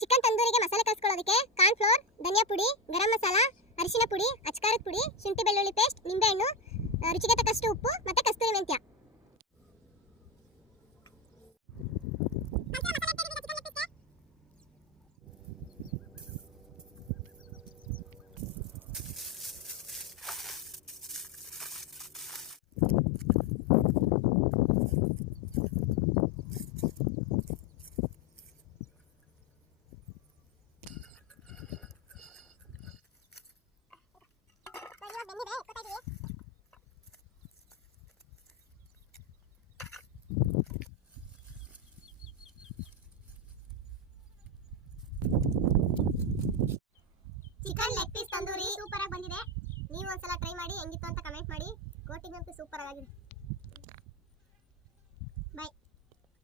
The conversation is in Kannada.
ಚಿಕನ್ ತಂದೂರಿಗೆ ಮಸಾಲೆ ಕಲಿಸ್ಕೊಳ್ಳೋದಕ್ಕೆ ಕಾರ್ನ್ ಫ್ಲೋರ್, ಧನಿಯಾ ಪುಡಿ, ಗರಂ ಮಸಾಲ, ಅರಿಶಿನ ಪುಡಿ, ಅಚ್ಕಾರದ ಪುಡಿ, ಶುಂಠಿ ಬೆಳ್ಳುಳ್ಳಿ ಪೇಸ್ಟ್, ನಿಂಬೆಹಣ್ಣು, ರುಚಿಗೆ ತಕ್ಕಷ್ಟು ಉಪ್ಪು ಮತ್ತೆ ಕಸ್ತೂರಿ ಮೆಂತ್ಯ. Chicken leg piece tandoori super ಆಗಿ ಬಂದಿದೆ. ನೀವು ಒಂದ್ಸಲ ಟ್ರೈ ಮಾಡಿ, ಹೆಂಗಿತ್ತು ಅಂತ ಕಮೆಂಟ್ ಮಾಡಿ. ಕೋಟಿಗಂತೂ ಸೂಪರ್ ಆಗಿದೆ.